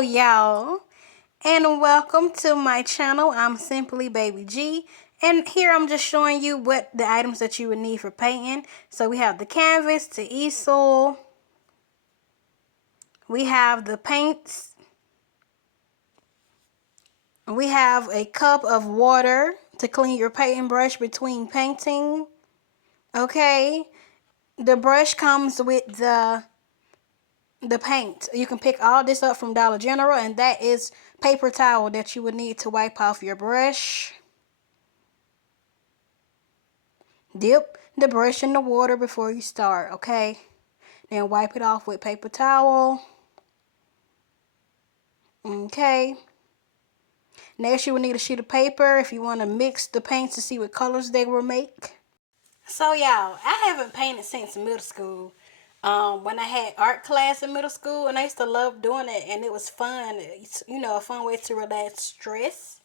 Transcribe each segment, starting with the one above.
Hello, y'all, and welcome to my channel. I'm Simply Baby G, and here I'm just showing you what the items that you would need for painting. So we have the canvas, the easel, we have the paints, we have a cup of water to clean your painting brush between painting. Okay, the brush comes with the paint. You can pick all this up from Dollar General, and that is paper towel that you would need to wipe off your brush. Dip the brush in the water before you start, okay? Then wipe it off with paper towel. Okay. Next, you will need a sheet of paper if you want to mix the paints to see what colors they will make. So, y'all, I haven't painted since middle school. When I had art class in middle school, and I used to love doing it, and it was fun. It's, a fun way to relax stress.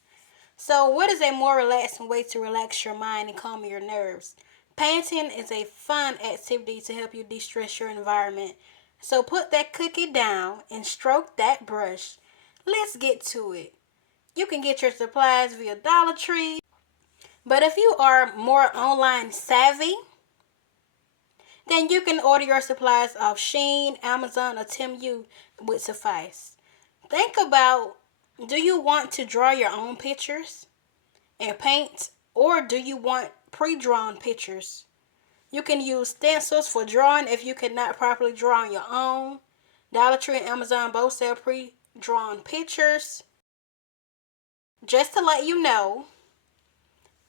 So, what is a more relaxing way to relax your mind and calm your nerves? Painting is a fun activity to help you de-stress your environment. So, put that cookie down and stroke that brush. Let's get to it. You can get your supplies via Dollar Tree. But if you are more online savvy, then you can order your supplies off Shein, Amazon, or Temu would suffice. Think about, do you want to draw your own pictures and paint, or do you want pre-drawn pictures? You can use stencils for drawing if you cannot properly draw on your own. Dollar Tree and Amazon both sell pre-drawn pictures. Just to let you know,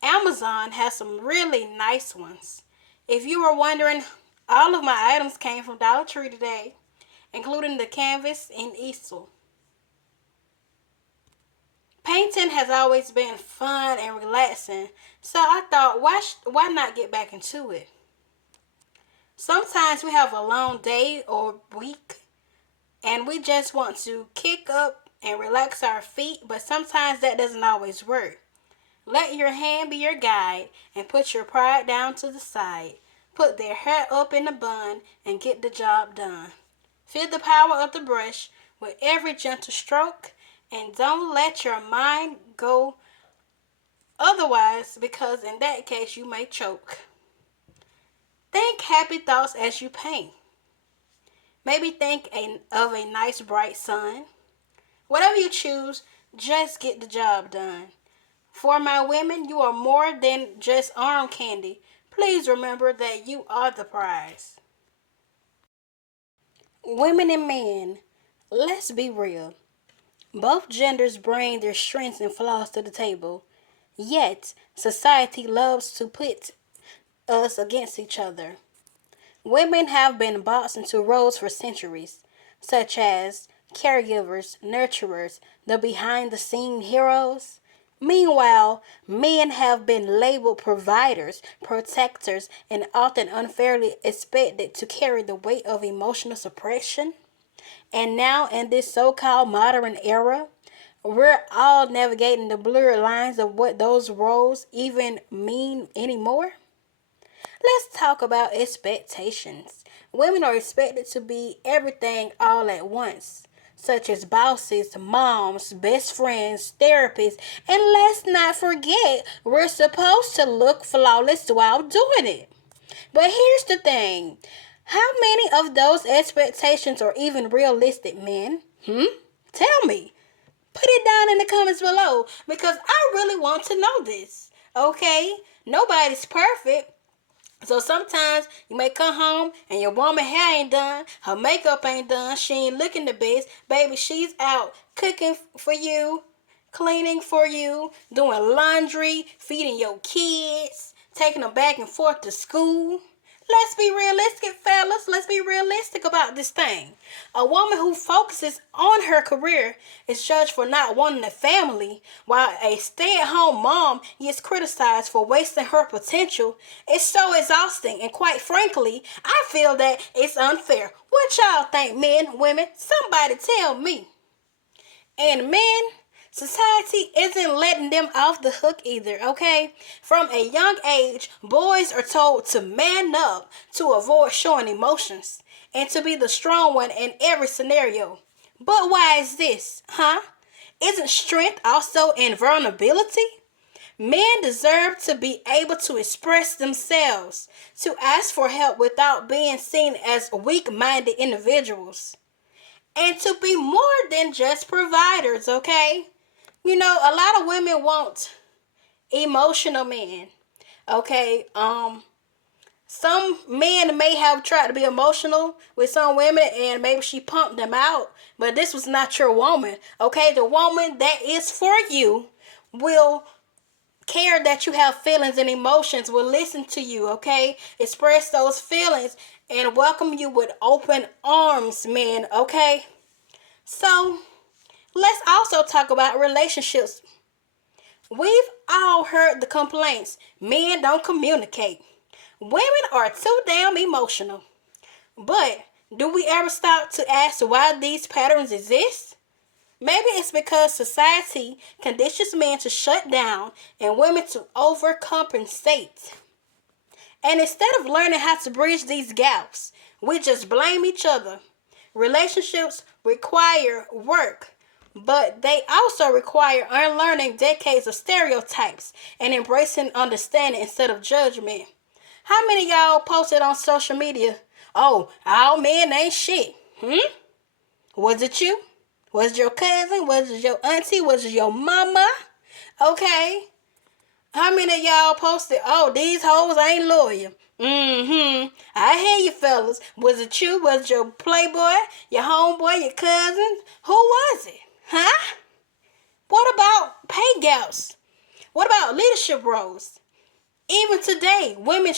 Amazon has some really nice ones. If you were wondering, all of my items came from Dollar Tree today, including the canvas and easel. Painting has always been fun and relaxing, so I thought, why not get back into it? Sometimes we have a long day or week, and we just want to kick up and relax our feet, but sometimes that doesn't always work. Let your hand be your guide and put your pride down to the side. Put their hair up in a bun and get the job done. Feel the power of the brush with every gentle stroke, and don't let your mind go otherwise, because in that case you may choke. Think happy thoughts as you paint. Maybe think of a nice bright sun. Whatever you choose, just get the job done. For my women, you are more than just arm candy. Please remember that you are the prize. Women and men, let's be real. Both genders bring their strengths and flaws to the table. Yet, society loves to pit us against each other. Women have been boxed into roles for centuries, such as caregivers, nurturers, the behind-the-scene heroes. Meanwhile, men have been labeled providers, protectors, and often unfairly expected to carry the weight of emotional suppression. And now, in this so-called modern era, we're all navigating the blurred lines of what those roles even mean anymore. Let's talk about expectations. Women are expected to be everything all at once, such as bosses, moms, best friends, therapists, and let's not forget, we're supposed to look flawless while doing it. But here's the thing. How many of those expectations are even realistic, men? Tell me. Put it down in the comments below, because I really want to know this. Okay? Nobody's perfect. So sometimes you may come home and your woman hair ain't done, her makeup ain't done, she ain't looking the best. Baby, she's out cooking for you, cleaning for you, doing laundry, feeding your kids, taking them back and forth to school. Let's be realistic, fellas. Let's be realistic about this thing. A woman who focuses on her career is judged for not wanting a family, while a stay-at-home mom gets criticized for wasting her potential. It's so exhausting, and quite frankly, I feel that it's unfair. What y'all think, men, women? Somebody tell me. And men, society isn't letting them off the hook either, okay? From a young age, boys are told to man up to avoid showing emotions and to be the strong one in every scenario. But why is this, huh? Isn't strength also in vulnerability? Men deserve to be able to express themselves, to ask for help without being seen as weak minded individuals, and to be more than just providers, okay? You know, a lot of women want emotional men, okay? Some men may have tried to be emotional with some women and maybe she pumped them out, but this was not your woman, okay? The woman that is for you will care that you have feelings and emotions, will listen to you, okay? Express those feelings and welcome you with open arms, men, okay? So, let's also talk about relationships. We've all heard the complaints. Men don't communicate. Women are too damn emotional. But do we ever stop to ask why these patterns exist? Maybe it's because society conditions men to shut down and women to overcompensate. And instead of learning how to bridge these gaps, we just blame each other. Relationships require work, but they also require unlearning decades of stereotypes and embracing understanding instead of judgment. How many of y'all posted on social media, "Oh, all men ain't shit"? Was it you? Was it your cousin? Was it your auntie? Was it your mama? Okay. How many of y'all posted, "Oh, these hoes ain't loyal"? I hear you fellas. Was it you? Was it your playboy? Your homeboy? Your cousin? Who was it? Huh? What about pay gaps? What about leadership roles? Even today, women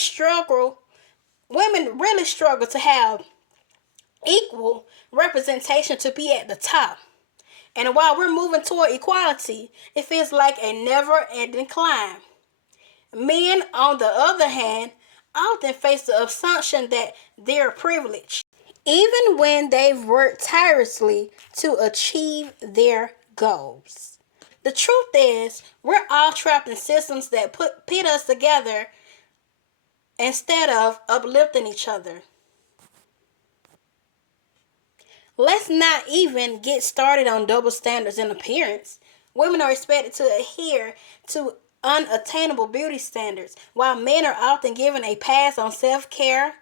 really struggle to have equal representation to be at the top. And while we're moving toward equality, it feels like a never ending climb. Men, on the other hand, often face the assumption that they're privileged, even when they've worked tirelessly to achieve their goals. The truth is, we're all trapped in systems that pit us together instead of uplifting each other. Let's not even get started on double standards in appearance. Women are expected to adhere to unattainable beauty standards, while men are often given a pass on self care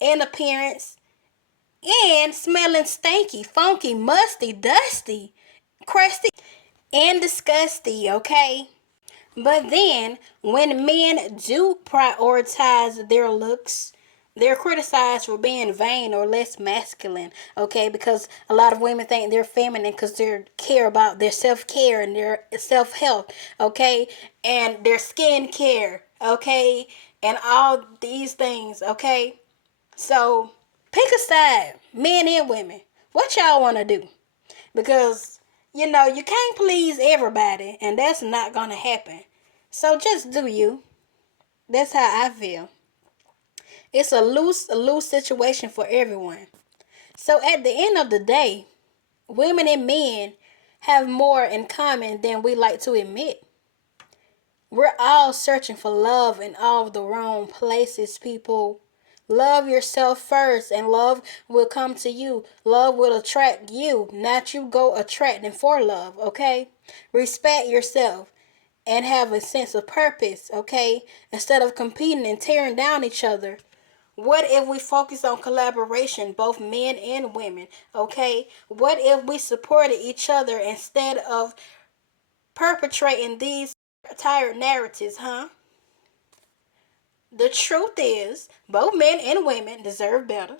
and appearance and smelling stanky, funky, musty, dusty, crusty, and disgusting, okay? But then, when men do prioritize their looks, they're criticized for being vain or less masculine, okay? Because a lot of women think they're feminine because they care about their self-care and their self-health, okay? And their skin care, okay? And all these things, okay? So, pick a side, men and women. What y'all want to do? Because, you know, you can't please everybody, and that's not going to happen. So just do you. That's how I feel. It's a lose situation for everyone. So at the end of the day, women and men have more in common than we like to admit. We're all searching for love in all the wrong places, people. Love yourself first, and love will come to you. Love will attract you, not you go attracting for love, okay? Respect yourself and have a sense of purpose, okay? Instead of competing and tearing down each other. What if we focus on collaboration, both men and women, okay? What if we supported each other instead of perpetrating these tired narratives, huh? The truth is, both men and women deserve better.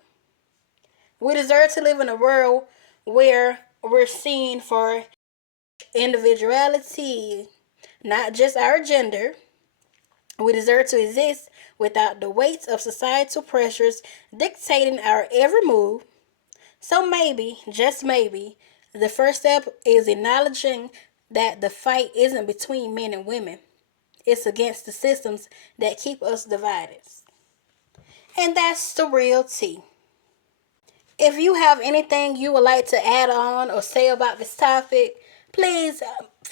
We deserve to live in a world where we're seen for individuality, not just our gender. We deserve to exist without the weight of societal pressures dictating our every move. So maybe, just maybe, the first step is acknowledging that the fight isn't between men and women. It's against the systems that keep us divided. And that's the real tea. If you have anything you would like to add on or say about this topic, please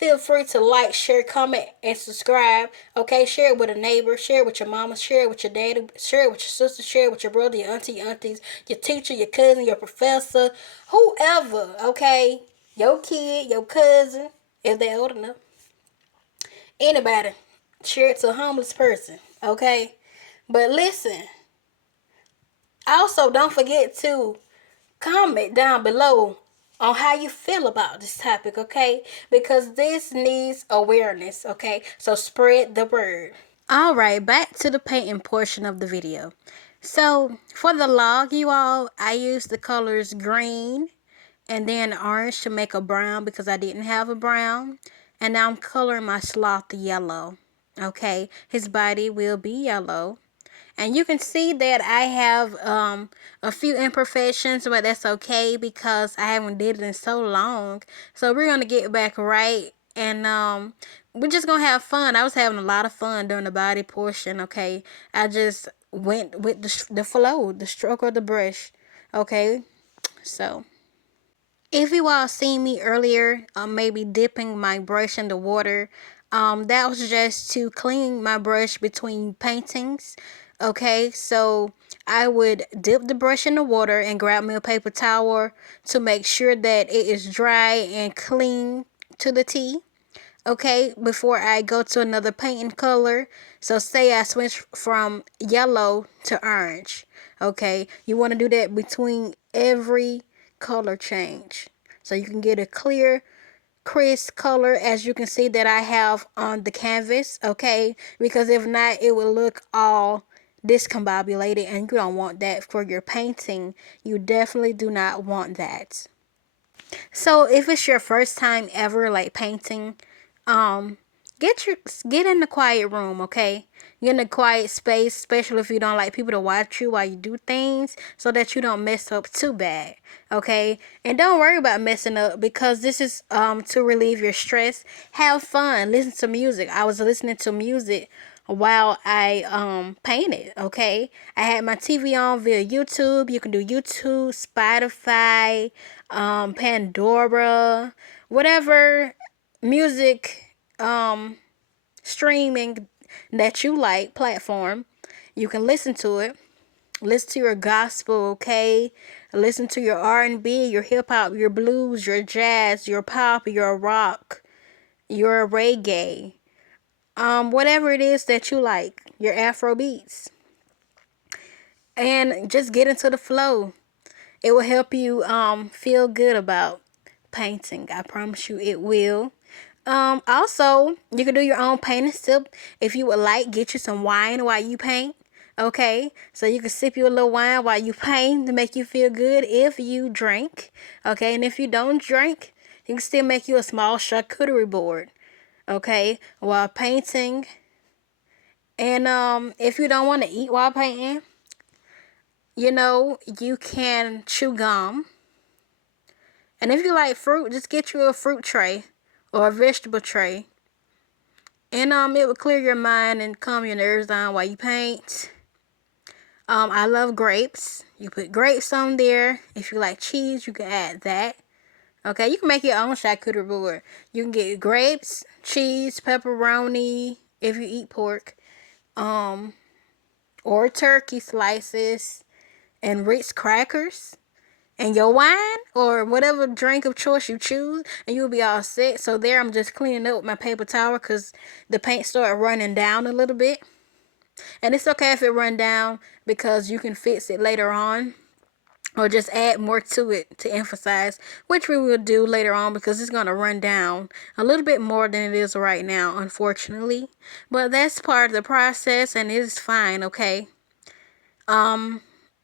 feel free to like, share, comment, and subscribe. Okay, share it with a neighbor, share it with your mama, share it with your daddy, share it with your sister, share it with your brother, your auntie, your aunties, your teacher, your cousin, your professor, whoever. Okay, your kid, your cousin, if they're old enough, anybody. Share it to a homeless person. Okay, but listen. Also, don't forget to comment down below on how you feel about this topic, okay? Because this needs awareness, okay? So spread the word. All right, back to the painting portion of the video. So for the log, you all, I used the colors green and then orange to make a brown because I didn't have a brown. And now I'm coloring my sloth yellow. Okay, his body will be yellow. And you can see that I have a few imperfections, but that's okay because I haven't did it in so long. So we're going to get back right. And we're just going to have fun. I was having a lot of fun during the body portion, okay? I just went with the flow, the stroke of the brush, okay? So if you all seen me earlier, maybe dipping my brush in the water, that was just to clean my brush between paintings. Okay, so I would dip the brush in the water and grab me a paper towel to make sure that it is dry and clean to the T. Okay, before I go to another painting color. So say I switch from yellow to orange. Okay, you want to do that between every color change so you can get a clear crisp color, as you can see that I have on the canvas. Okay, because if not, it will look all discombobulated, and you don't want that for your painting. You definitely do not want that. So if it's your first time ever like painting, um get in the quiet room, okay? Get in a quiet space, especially if you don't like people to watch you while you do things, so that you don't mess up too bad, okay? And don't worry about messing up, because this is to relieve your stress. Have fun, listen to music. I was listening to music while I painted, okay? I had my TV on via YouTube. You can do YouTube, Spotify, Pandora, whatever music streaming that you like platform. You can listen to it. Listen to your gospel, okay? Listen to your R&B, your hip hop, your blues, your jazz, your pop, your rock, your reggae. Whatever it is that you like, your Afro beats. And just get into the flow. It will help you feel good about painting. I promise you it will. Also, you can do your own painting sip if you would like. Get you some wine while you paint. Okay, so you can sip you a little wine while you paint to make you feel good if you drink. Okay, and if you don't drink, you can still make you a small charcuterie board. Okay, while painting. And if you don't want to eat while painting, you can chew gum. And if you like fruit, just get you a fruit tray or a vegetable tray. And it will clear your mind and calm your nerves down while you paint. I love grapes. You put grapes on there. If you like cheese, you can add that. Okay, you can make your own charcuterie board. You can get grapes, cheese, pepperoni, if you eat pork, or turkey slices, and Ritz crackers, and your wine or whatever drink of choice you choose, and you'll be all set. So there, I'm just cleaning up with my paper towel because the paint started running down a little bit. And it's okay if it run down, because you can fix it later on, or just add more to it to emphasize, which we will do later on, because it's going to run down a little bit more than it is right now, unfortunately. But that's part of the process, and it is fine, okay? I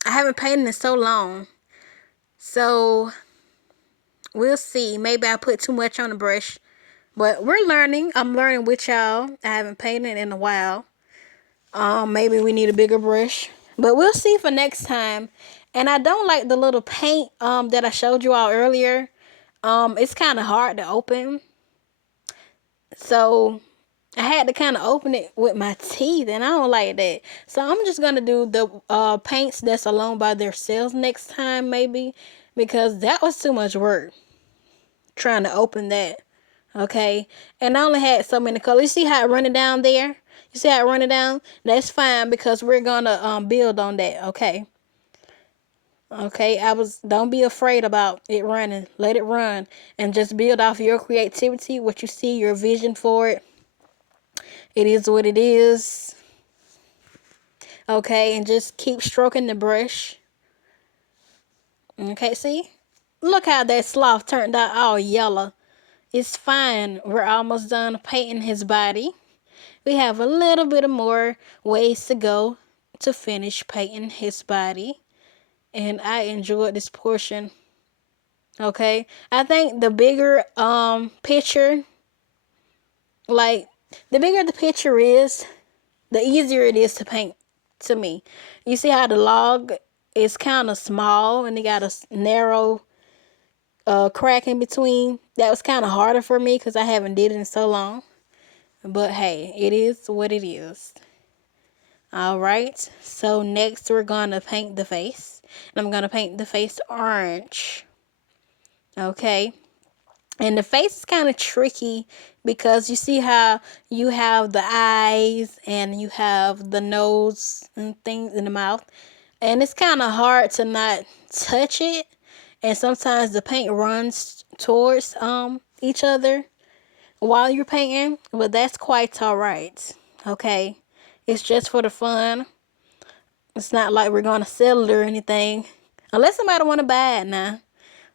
haven't painted in so long, so we'll see. Maybe I put too much on the brush, but we're learning. I'm learning with y'all. I haven't painted in a while. Maybe we need a bigger brush, but we'll see for next time. And I don't like the little paint that I showed you all earlier. It's kind of hard to open, so I had to kind of open it with my teeth, and I don't like that. So I'm just gonna do the paints that's alone by themselves next time, maybe, because that was too much work trying to open that. Okay, and I only had so many colors. You see how it running down there? You see how it running down? That's fine because we're gonna build on that. Okay. Okay, don't be afraid about it running. Let it run and just build off your creativity, what you see, your vision for it. It is what it is. Okay, and just keep stroking the brush. Okay, see? Look how that sloth turned out all yellow. It's fine. We're almost done painting his body. We have a little bit of more ways to go to finish painting his body. And I enjoyed this portion. Okay. I think the bigger picture, like the bigger the picture is, the easier it is to paint to me. You see how the log is kind of small and they got a narrow crack in between. That was kind of harder for me because I haven't did it in so long. But hey, it is what it is. All right. So next we're going to paint the face. And I'm going to paint the face orange. Okay. And the face is kind of tricky because you see how you have the eyes and you have the nose and things in the mouth. And it's kind of hard to not touch it. And sometimes the paint runs towards each other while you're painting. But that's quite alright. Okay. It's just for the fun. It's not like we're going to sell it or anything. Unless somebody want to buy it now.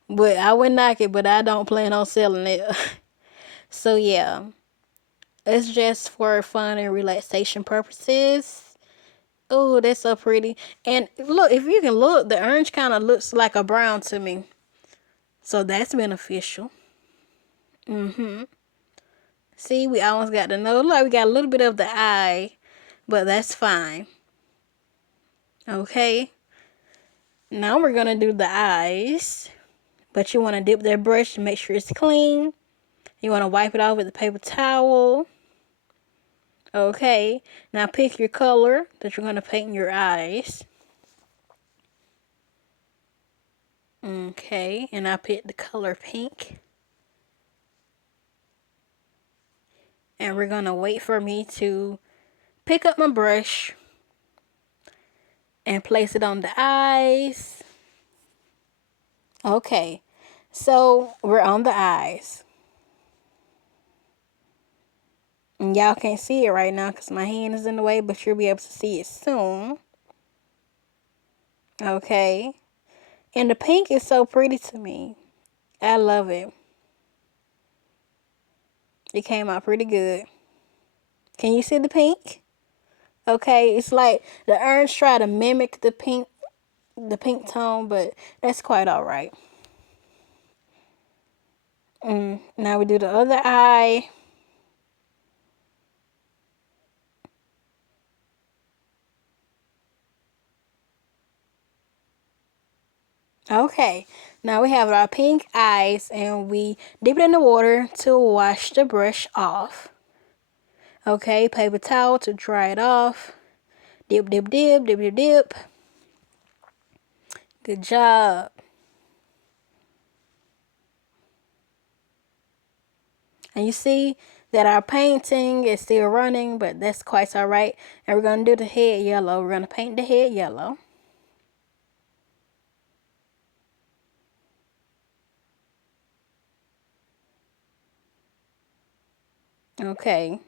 But I wouldn't knock it, but I don't plan on selling it. So yeah, it's just for fun and relaxation purposes. Oh, that's so pretty. And look, if you can look, the orange kind of looks like a brown to me. So that's beneficial. See, we almost got the nose. Look, we got a little bit of the eye, but that's fine. Okay. Now we're going to do the eyes. But you want to dip that brush to make sure it's clean. You want to wipe it off with a paper towel. Okay, now pick your color that you're going to paint in your eyes. Okay, and I picked the color pink. And we're going to wait for me to pick up my brush and place it on the eyes. Okay, so we're on the eyes. And y'all can't see it right now because my hand is in the way, but you'll be able to see it soon. Okay, and the pink is so pretty to me. I love it. It came out pretty good. Can you see the pink? Okay, it's like the orange try to mimic the pink tone, but that's quite alright. Now we do the other eye. Okay, now we have our pink eyes and we dip it in the water to wash the brush off. Okay, paper towel to dry it off. Dip, dip, dip, dip, dip, dip. Good job. And you see that our painting is still running, but that's quite alright. And we're going to do the head yellow. We're going to paint the head yellow. Okay.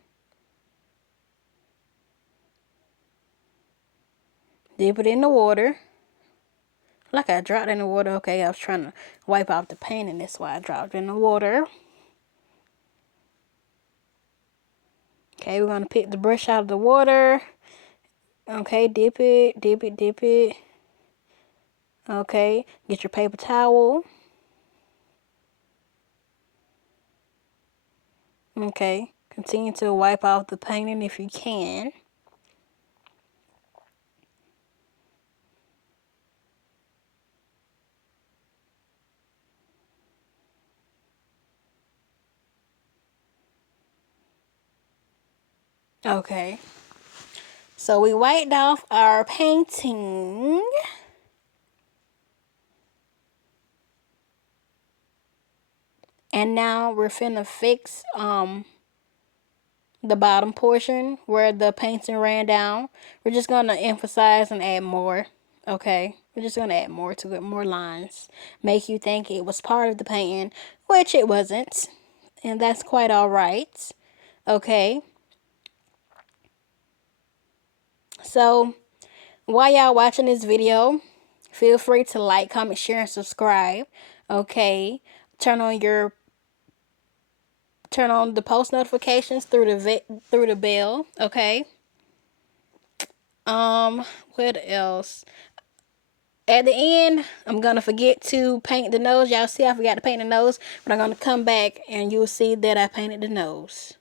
Dip it in the water. Like I dropped in the water. Okay, I was trying to wipe off the paint and that's why I dropped in the water. Okay, we're going to pick the brush out of the water. Okay, dip it, dip it, dip it. Okay, get your paper towel. Okay, continue to wipe off the painting if you can. Okay, so we wiped off our painting. And now we're finna fix the bottom portion where the painting ran down. We're just gonna emphasize and add more. Okay, we're just gonna add more to it, more lines, make you think it was part of the painting, which it wasn't, and that's quite all right. Okay, so while y'all watching this video, feel free to like, comment, share, and subscribe. Okay, turn on the post notifications through the bell. Okay. What else? At the end, I'm gonna forget to paint the nose. Y'all see I forgot to paint the nose, but I'm gonna come back and you'll see that I painted the nose.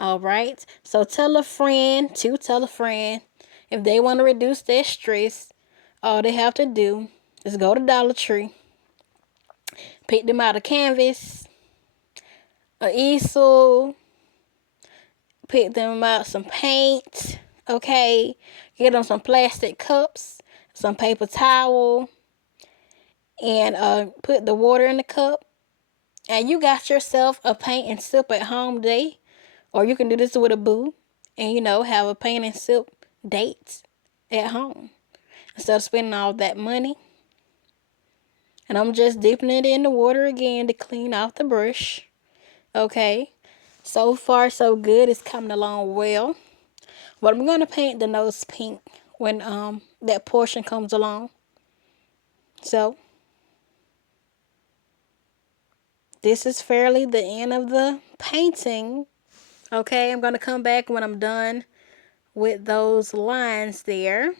Alright, so tell a friend to tell a friend if they want to reduce their stress. All they have to do is go to Dollar Tree, pick them out a canvas, a easel, pick them out some paint, okay? Get them some plastic cups, some paper towel, and put the water in the cup. And you got yourself a paint and sip at home day. Or you can do this with a boo and, have a paint and sip date at home instead of spending all that money. And I'm just dipping it in the water again to clean off the brush. Okay. So far, so good. It's coming along well. But I'm going to paint the nose pink when that portion comes along. So this is fairly the end of the painting. Okay, I'm going to come back when I'm done with those lines there.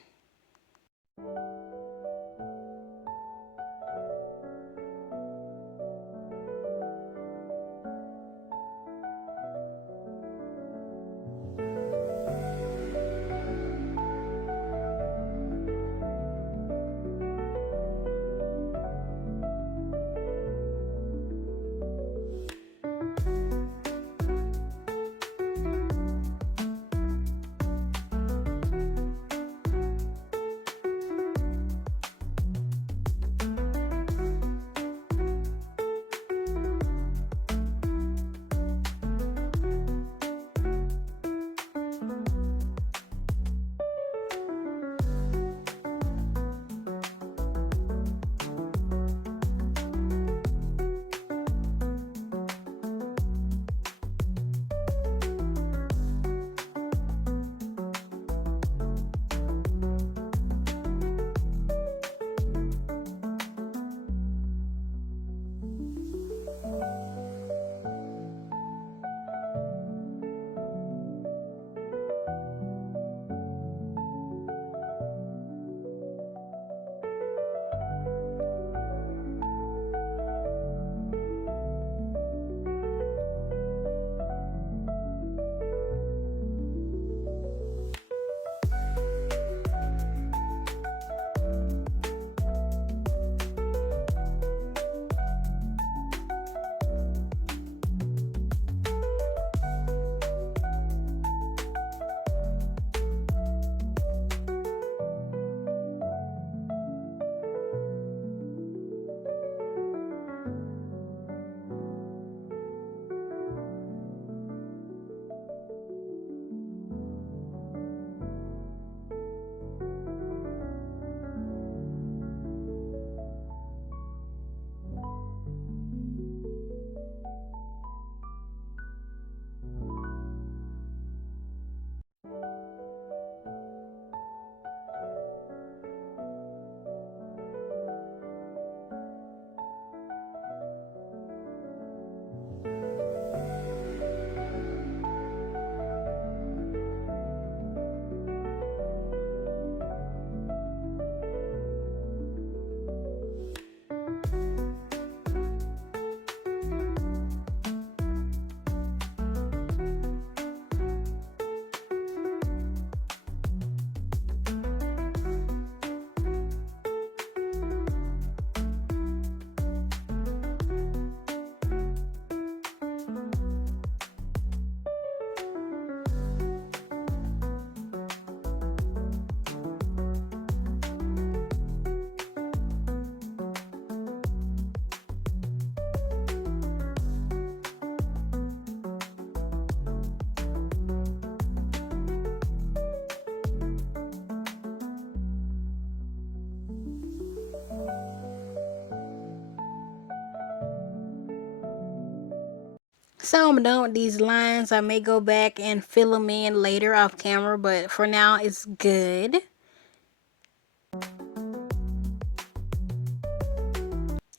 So I'm done with these lines. I may go back and fill them in later off camera, but for now it's good.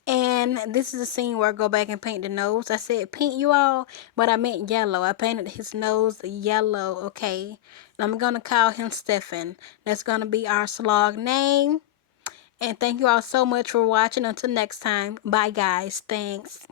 And this is the scene where I go back and paint the nose. I said paint, you all, but I meant yellow. I painted his nose yellow, okay? And I'm going to call him Stefan. That's going to be our slog name. And thank you all so much for watching. Until next time. Bye, guys. Thanks.